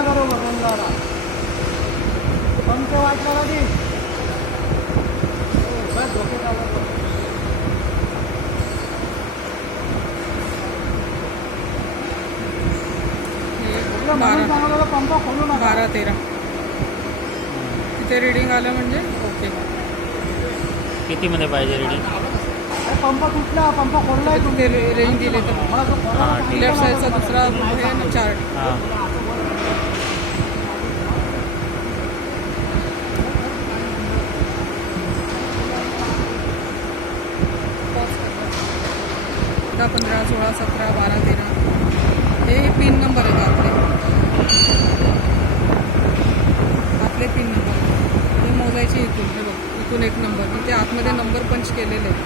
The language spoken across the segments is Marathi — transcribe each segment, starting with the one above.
बंगला बरोबर बंगला पंच वाटला ती बस डोके पंप खोलू नका 12-13 तिथे रिडिंग आलं म्हणजे ओके. कितीमध्ये पाहिजे रेडिंग? पंप तुटला पंप खोललाय तिथे रेंज दिले तर मला तो हां ठीक लेफ्ट आहे. साईडचा दुसरा आहे ना चार्ट. हां 15, 16, 17, 12, 13 हे पिन नंबर आहेत आपले पिन नंबर हे मोजायचे इथून. हे बघ इथून एक नंबर इथे आतमध्ये नंबर पंच केलेले आहेत.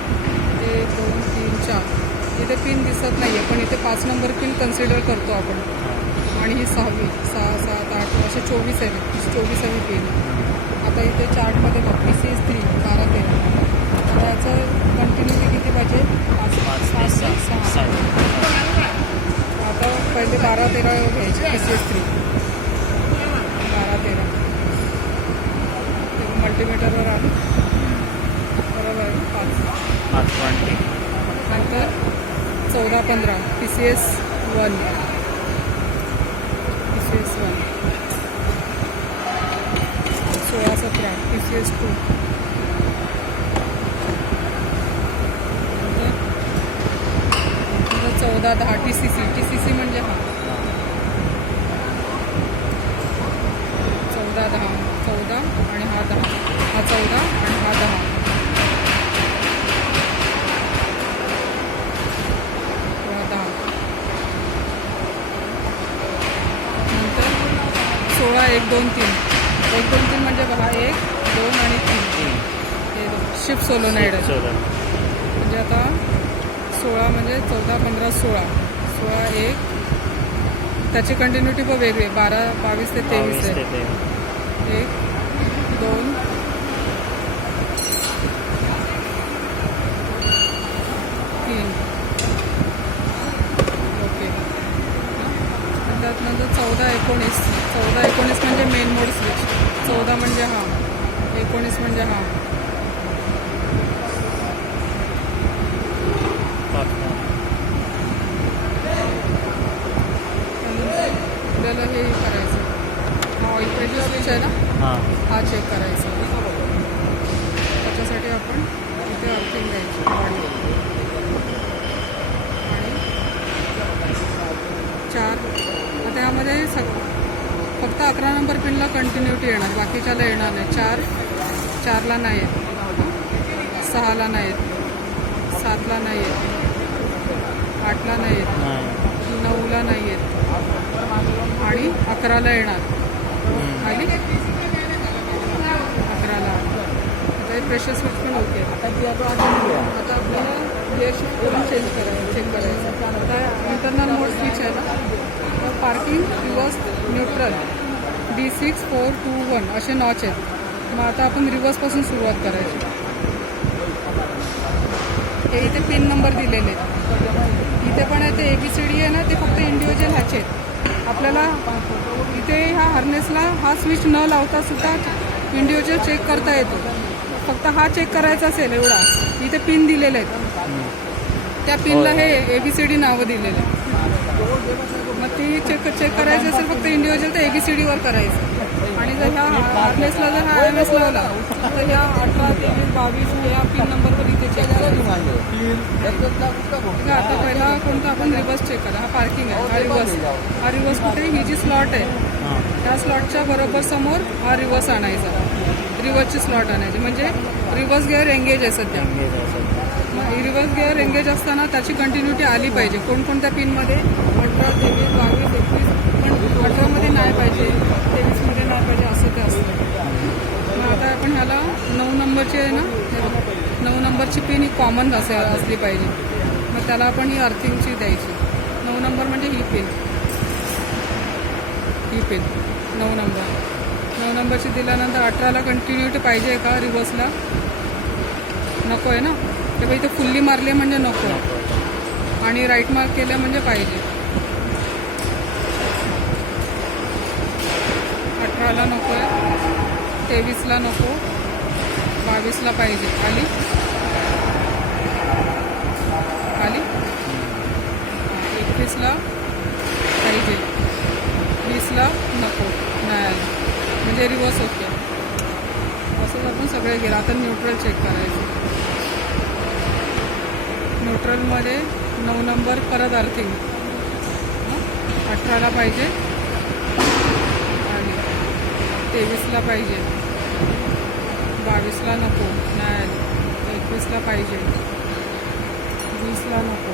1, 2, 3, 4 इथे पिन दिसत नाही आहे पण इथे 5 नंबर पिन कन्सिडर करतो आपण. आणि ही 6वी 6, 7, 8 असे 24 आहे. 24वी पिन. आता इथे चार्टमध्ये बघ PC3 12, 13 आता याचं कंटिन्युटी किती पाहिजे? 5 ते 6. आता पहिले 12, 13 घ्यायचे PC3 12, 13 मल्टीमीटरवर आलं बरोबर आहे 5. नंतर 14, 15 PCS1 16, 17 PCS2 14, 10 TCC म्हणजे हा 14, 10 14 आणि हा 10 हा 14 आणि हा 10 10 नंतर 16, 1, 2, 3 1, 2, 3 म्हणजे बघा 1, 2 आणि 3 हे शिफ्ट सोलोनाइड आहे. म्हणजे आता 16 म्हणजे 14, 15, 16 1 त्याची कंटिन्युटी पण वेगळी 12, 22 ते 23 आहे. 1, 2 3 ओके. त्यानंतर 14, 19 म्हणजे मेन मोड स्विच. 14 म्हणजे हा 19 म्हणजे हा. आपल्याला हे करायचं हा ऑइल प्रेशर स्विच आहे ना हा चेक करायचा. त्याच्यासाठी आपण इथे अर्थिंग द्यायची आणि 4 आता यामध्ये फक्त 11 नंबर पिनला कंटिन्युटी येणार बाकीच्याला येणार नाही. 4ला नाही येत 6ला नाही येत 7ला नाही येत 8ला नाही येत 9ला नाही येत आणि 11ला येणार खाली 11ला. आता हे प्रेशर स्विच पण ओके. आता आपल्याला गिअर शिफ्ट करून चेक करायचं. आता इंटरनल मोड स्विच आहे ना तर पार्किंग रिव्हर्स न्यूट्रल D6, 4, 2, 1 असे नॉच आहेत. मग आता आपण रिव्हर्सपासून सुरुवात करायची. हे इथे पिन नंबर दिलेले आहेत. इथे पण आहे ते ABCD आहे ना ते फक्त इंडिव्हिज्युअल ह्याचे आहेत. आपल्याला इथे ह्या हार्नेसला हा स्विच न लावता सुद्धा इंडिव्हिज्युअल चेक करता येतो. फक्त हा चेक करायचा असेल एवढा. इथे पिन दिलेले आहेत त्या पिनला हे ABCD नावं दिलेले आहेत. मग ती चेक करायची असेल फक्त इंडिव्हिज्युअल तर ABCDवर करायचं. आणि जर ह्या हार्नेसला जर हा IMS लावला तर ह्या 18, 23, 22 या पिन नंबरवर इथे चेक करायचं. आता पहिला कोणता आपण रिव्हर्स चेक करा. हा पार्किंग आहे हा रिव्हर्स कुठे ही जी स्लॉट आहे त्या स्लॉटच्या बरोबर समोर हा रिव्हर्स आणायचा. रिव्हर्सची स्लॉट आणायची म्हणजे रिव्हर्स गिअर एंगेज आहे सध्या. मग रिव्हर्स गिअर एंगेज असताना त्याची कंटिन्युटी आली पाहिजे. कोणकोणत्या पिनमध्ये 18, 23, 22, 21 पण 18मध्ये नाही पाहिजे 23मध्ये नाही पाहिजे असं ते असतं. मग आता आपण ह्याला 9 नंबरची आहे ना 9 नंबरची पिन ही कॉमन असली पाहिजे. मग त्याला आपण ही अर्थिंगची द्यायची. 9 नंबर म्हणजे ही पिन 9 नंबरची दिल्यानंतर 18ला कंटिन्युटी पाहिजे का रिव्हर्सला नको आहे ना. ते इथे फुल्ली मारले म्हणजे नको आणि राईट मार्क केलं म्हणजे पाहिजे. 18ला नको आहे, 23ला नको, 22ला पाहिजे. खाली खाली 21ला पाहिजे, 20ला नको, नाही आलं म्हणजे रिवर्स होते. असंच आपण सगळे गेलं. आता न्यूट्रल चेक करायचं. न्यूट्रलमध्ये 9 नंबर परत अर्थिंग, 18ला पाहिजे आणि 23ला पाहिजे, 22ला नको, नाही आली, 21ला पाहिजे, 20ला नको,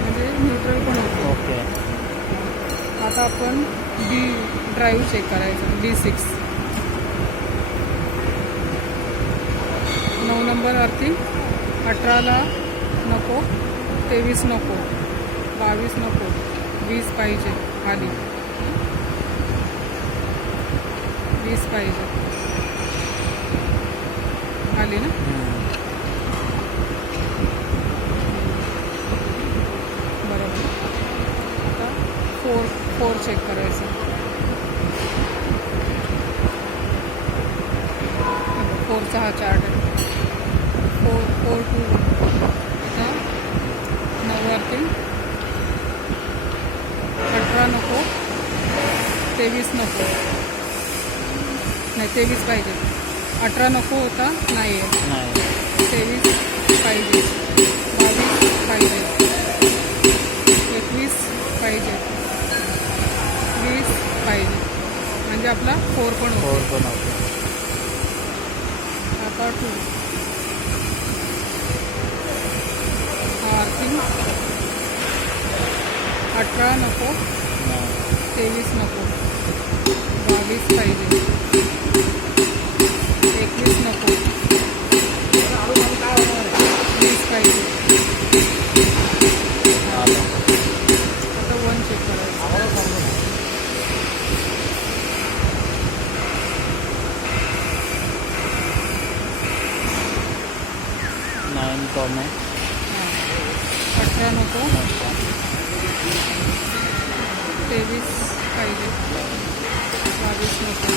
म्हणजे न्यूट्रल पण होतं. ओके. आता आपण ड्राईव्ह चेक करायचं. D6 9 नंबर अर्थिंग, 18ला नको, 23 नको, 22 नको, 20 पाहिजे खाली, 20 पाहिजे खाली ना. बरोबर. आता 4 चेक करायचं. 4चा हा चार्ट आहे. 4 2 आता 9 अर्थिंग, 18 नको, 23 नको, नाही 23 पाहिजे. 18 नको होता, नाही आहे, नाही. 23 पाहिजे, 22 पाहिजे, 21 पाहिजे, 20 पाहिजे, म्हणजे आपला 4 पण होतो. 4 पण होते. आता 2 हा अर्थिंग, 18 नको, नाही. 23 नको, 22 पाहिजे, 21 नको, 20 पाहिजे. आलं. आता 1 चेक करायचं. 9 कम आहे. 18 नको, 23 पाहिजे, 22 नको,